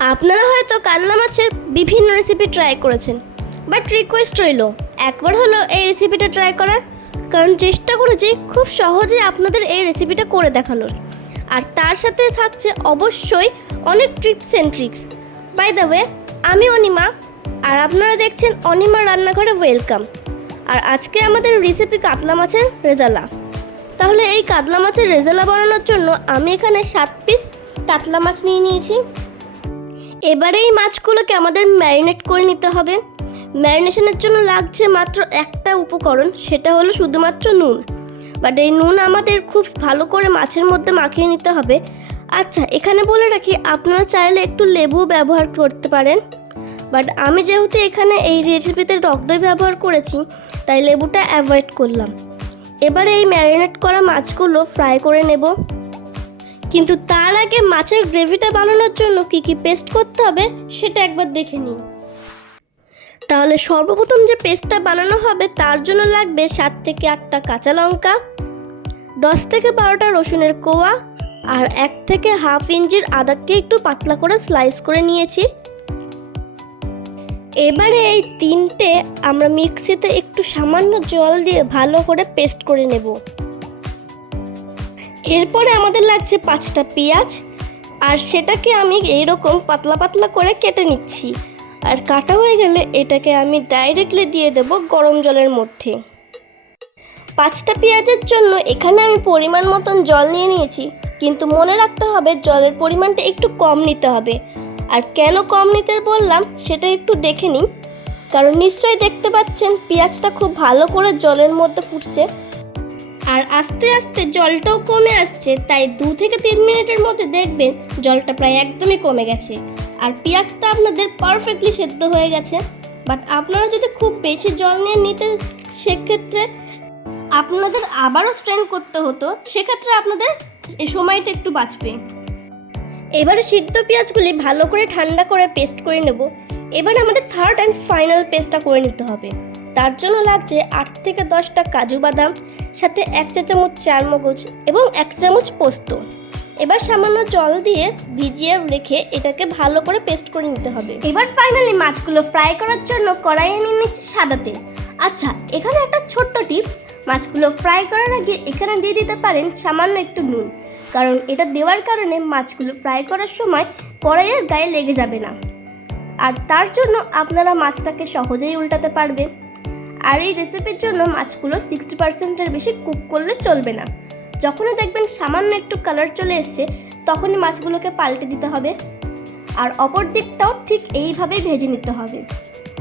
আপনারা হয়তো কাতলা মাছের বিভিন্ন রেসিপি ট্রাই করেছেন, বাট রিকোয়েস্ট রইল একবার হলো এই রেসিপিটা ট্রাই করার। কারণ চেষ্টা করেছি খুব সহজে আপনাদের এই রেসিপিটা করে দেখানোর, আর তার সাথে থাকছে অবশ্যই অনেক tips and tricks. By the way, আমি অনিমা, আর আপনারা দেখছেন অনিমা রান্নাঘরে ওয়েলকাম। আর আজকে আমাদের রেসিপি কাতলা মাছের রেজালা। তাহলে এই কাতলা মাছের রেজালা বানানোর জন্য আমি এখানে 7 পিস কাতলা মাছ নিয়ে নিয়েছি। এবারে এই মাছগুলোকে আমাদের ম্যারিনেট করে নিতে হবে। ম্যারিনেশনের জন্য লাগছে মাত্র একটা উপকরণ, সেটা হলো শুধুমাত্র নুন। বাট এই নুন আমাদের খুব ভালো করে মাছের মধ্যে মাখিয়ে নিতে হবে। আচ্ছা, এখানে বলে রাখি, আপনারা চাইলে একটু লেবু ব্যবহার করতে পারেন, বাট আমি যেহেতু এখানে এই রেসিপিতে টক দই ব্যবহার করেছি, তাই লেবুটা অ্যাভয়েড করলাম। এবারে এই ম্যারিনেট করা মাছগুলো ফ্রাই করে নেব। কিন্তু তার আগে মাছের গ্রেভিটা বানানোর জন্য কী কী পেস্ট করতে হবে সেটা একবার দেখে নিই। তাহলে সর্বপ্রথম যে পেস্টটা বানানো হবে তার জন্য লাগবে 7 থেকে 8টা কাঁচা লঙ্কা, 10 থেকে 12টা রসুনের কোয়া, আর 1 থেকে হাফ ইঞ্চির আদাকে একটু পাতলা করে স্লাইস করে নিয়েছি। এবারে এই তিনটে আমরা মিক্সিতে একটু সামান্য জল দিয়ে ভালো করে পেস্ট করে নেব। এরপরে আমাদের লাগছে 5টা পেঁয়াজ, আর সেটাকে আমি এইরকম পাতলা পাতলা করে কেটে নিচ্ছি। আর কাটা হয়ে গেলে এটাকে আমি ডাইরেক্টলি দিয়ে দেব গরম জলের মধ্যে। 5টা পেঁয়াজের জন্য এখানে আমি পরিমাণ মতন জল নিয়ে নিয়েছি, কিন্তু মনে রাখতে হবে জলের পরিমাণটা একটু কম নিতে হবে। আর কেন কম নিতে বললাম সেটা একটু দেখে নিই। কারণ নিশ্চয়ই দেখতে পাচ্ছেন পেঁয়াজটা খুব ভালো করে জলের মধ্যে ফুটছে, আর আস্তে আস্তে জলটাও কমে আসছে। তাই 2 থেকে 3 মিনিটের মধ্যে দেখবেন জলটা প্রায় একদমই কমে গেছে, আর পেঁয়াজটা আপনাদের পারফেক্টলি সেদ্ধ হয়ে গেছে। বাট আপনারা যদি খুব বেশি জল নিয়ে নিতেন, সেক্ষেত্রে আপনাদের আবারও স্ট্রেন করতে হতো, সেক্ষেত্রে আপনাদের এই সময়টা একটু বাঁচবে। এবারে সিদ্ধ পেঁয়াজগুলি ভালো করে ঠান্ডা করে পেস্ট করে নেব। এবারে আমাদের থার্ড অ্যান্ড ফাইনাল পেস্টটা করে নিতে হবে। তার জন্য লাগছে 8 থেকে 10টা কাজু বাদাম, সাথে 1 চা চামচ চারমগজ এবং 1 চামচ পোস্ত। এবার সামান্য জল দিয়ে ভিজিয়ে রেখে এটাকে ভালো করে পেস্ট করে নিতে হবে। এবার ফাইনালি মাছগুলো ফ্রাই করার জন্য কড়াইয়ে নিয়ে নিচ্ছি সাদা তেল। আচ্ছা, এখানে একটা ছোট্ট টিপস, মাছগুলো ফ্রাই করার আগে এখানে দিয়ে দিতে পারেন সামান্য একটু নুন। কারণ এটা দেওয়ার কারণে মাছগুলো ফ্রাই করার সময় কড়াইয়ের গায়ে লেগে যাবে না, আর তার জন্য আপনারা মাছটাকে সহজেই উল্টাতে পারবেন। আর এই রেসিপির জন্য মাছগুলো 60%-এর বেশি কুক করলে চলবে না। যখনই দেখবেন সামান্য একটু কালার চলে এসছে, তখনই মাছগুলোকে পাল্টে দিতে হবে। আর অপর দিকটাও ঠিক এইভাবেই ভেজে নিতে হবে।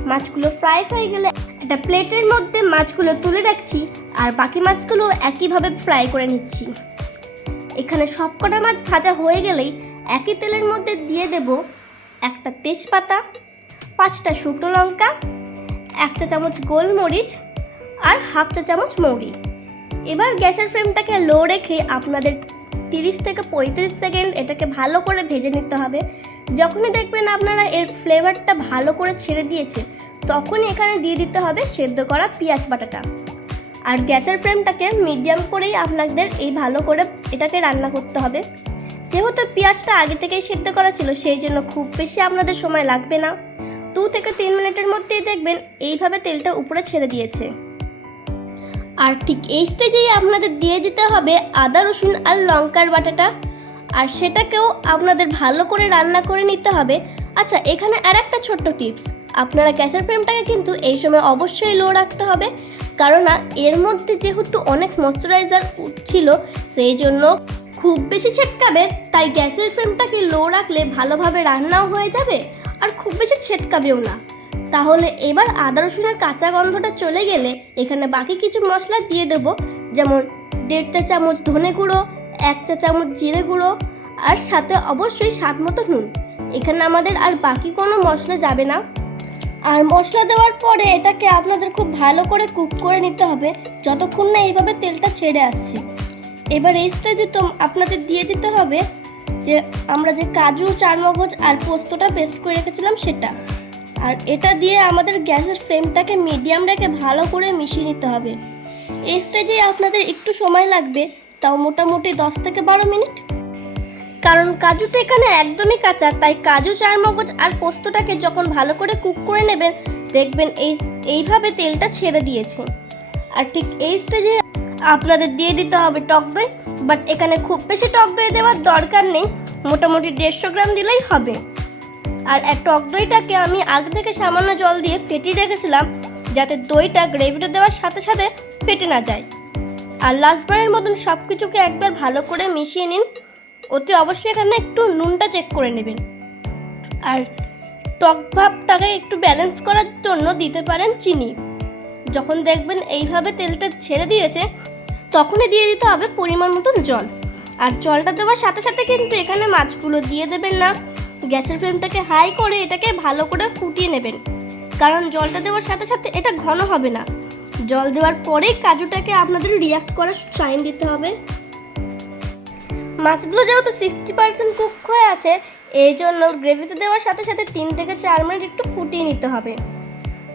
মাছগুলো ফ্রাই হয়ে গেলে একটা প্লেটের মধ্যে মাছগুলো তুলে রাখছি, আর বাকি মাছগুলো একইভাবে ফ্রাই করে নিচ্ছি। এখানে সবকটা মাছ ভাজা হয়ে গেলেই একই তেলের মধ্যে দিয়ে দেব একটা তেজপাতা, 5টা শুকনো লঙ্কা, 1 চা চামচ গোলমরিচ, আর হাফ চা চামচ মৌরি। এবার গ্যাসের ফ্লেমটাকে লো রেখে আপনাদের 30 থেকে 35 সেকেন্ড এটাকে ভালো করে ভেজে নিতে হবে। যখনই দেখবেন আপনারা এর ফ্লেভারটা ভালো করে ছেড়ে দিয়েছে, তখনই এখানে দিয়ে দিতে হবে সেদ্ধ করা পেঁয়াজ বাটাটা। আর গ্যাসের ফ্লেমটাকে মিডিয়াম করেই আপনাদের এই ভালো করে এটাকে রান্না করতে হবে। যেহেতু পেঁয়াজটা আগে থেকেই সেদ্ধ করা ছিল, সেই জন্য খুব বেশি আপনাদের সময় লাগবে না। 2 থেকে 3 মিনিটের মধ্যেই দেখবেন এইভাবে তেলটা উপরে ছেড়ে দিয়েছে। আর ঠিক এই স্টেজেই আপনাদের দিয়ে দিতে হবে আদা রসুন আর লঙ্কার বাটাটা, আর সেটাকেও আপনাদের ভালো করে রান্না করে নিতে হবে। আচ্ছা, এখানে আর একটা ছোট্ট টিপস, আপনারা গ্যাসের ফ্লেমটাকে কিন্তু এই সময় অবশ্যই লো রাখতে হবে। কারণ এর মধ্যে যেহেতু অনেক ময়েশ্চারাইজার ছিল, সেই জন্য খুব বেশি ছেটকাবে। তাই গ্যাসের ফ্লেমটাকে লো রাখলে ভালোভাবে রান্নাও হয়ে যাবে, আর খুব বেশি ছেটকাবেও না। তাহলে এবার আদা রসুনের কাঁচা গন্ধটা চলে গেলে এখানে বাকি কিছু মশলা দিয়ে দেব, যেমন 1.5 চা চামচ ধনে গুঁড়ো, 1 চা চামচ জিরে গুঁড়ো, আর সাথে অবশ্যই স্বাদ মতো নুন। এখানে আমাদের আর বাকি কোনো মশলা যাবে না। আর মশলা দেওয়ার পরে এটাকে আপনাদের খুব ভালো করে কুক করে নিতে হবে, যতক্ষণ না এইভাবে তেলটা ছেড়ে আসছে। এবার এই স্টেজে তো আপনাদের দিয়ে দিতে হবে যে আমরা যে কাজু, চারমগজ আর পোস্তটা পেস্ট করে রেখেছিলাম সেটা। আর এটা দিয়ে আমাদের গ্যাসের ফ্লেমটাকে মিডিয়াম রেখে ভালো করে মিশিয়ে নিতে হবে। এই স্টেজে আপনাদের একটু সময় লাগবে, তাও মোটামুটি 10 থেকে 12 মিনিট। কারণ কাজুটা এখানে একদমই কাঁচা, তাই কাজু, চারমগজ আর পোস্তটাকে যখন ভালো করে কুক করে নেবেন দেখবেন এইভাবে তেলটা ছেড়ে দিয়েছে। আর ঠিক এই স্টেজে আপনাদের দিয়ে দিতে হবে টক দই, বাট এখানে খুব বেশি টক দই দেওয়ার দরকার নেই, মোটামুটি 150 গ্রাম দিলেই হবে। আর টক দইটাকে আমি আগে থেকে সামান্য জল দিয়ে ফেটিয়ে রেখেছিলাম যাতে দইটা গ্রেভিটা দেওয়ার সাথে সাথে ফেটে না যায়। আর লাস্টবারের মতন সব কিছুকে একবার ভালো করে মিশিয়ে নিন। অতি অবশ্যই এখানে একটু নুনটা চেক করে নেবেন। আর টক ভাবটাকে একটু ব্যালেন্স করার জন্য দিতে পারেন চিনি। যখন দেখবেন এইভাবে তেলটা ছেড়ে দিয়েছে তখনই দিয়ে দিতে হবে পরিমাণ মতন জল। আর জলটা দেওয়ার সাথে সাথে কিন্তু এখানে মাছগুলো দিয়ে দেবেন না, গ্যাসের ফ্লেমটাকে হাই করে এটাকে ভালো করে ফুটিয়ে নেবেন, কারণ জলটা দেওয়ার সাথে সাথে এটা ঘন হবে না। জল দেওয়ার পরেই কাজুটাকে আপনাদের রিঅ্যাক্ট করার সাইন দিতে হবে। মাছগুলো যেহেতু 60% কুক হয়ে আছে, এই জন্য গ্রেভিতে দেওয়ার সাথে সাথে 3 থেকে 4 মিনিট একটু ফুটিয়ে নিতে হবে।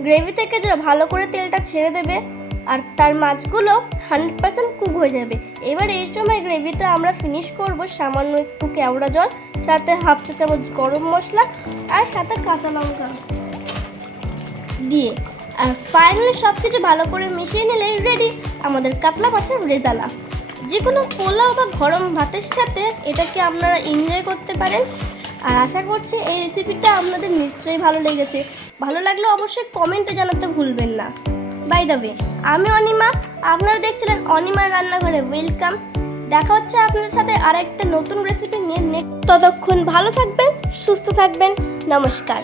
গ্রেভি থেকে ভালো করে তেলটা ছেড়ে দেবে আর তার মাছগুলো 100% কুক হয়ে যাবে। এবার এই সময় গ্রেভিটা আমরা ফিনিশ করব সামান্য একটু কেওড়া জল, সাথে হাফ চা চামচ গরম মশলা আর সাথে কাঁচা লঙ্কা দিয়ে। আর ফাইনালি সব কিছু ভালো করে মিশিয়ে নিলেই রেডি আমাদের কাতলা মাছের রেজালা। যে কোনো পোলাও বা গরম ভাতের সাথে এটাকে আপনারা এনজয় করতে পারেন। আর আশা করছি এই রেসিপিটা আপনাদের নিশ্চয়ই ভালো লেগেছে। ভালো লাগলে অবশ্যই কমেন্টে জানাতে ভুলবেন না। বাই দ্য ওয়ে, আমি অনিমা, আপনারা দেখছিলেন অনিমার রান্নাঘরে। ওয়েলকাম। দেখা হচ্ছে আপনাদের সাথে আর একটা নতুন রেসিপি নিয়ে। ততক্ষণ ভালো থাকবেন, সুস্থ থাকবেন। নমস্কার।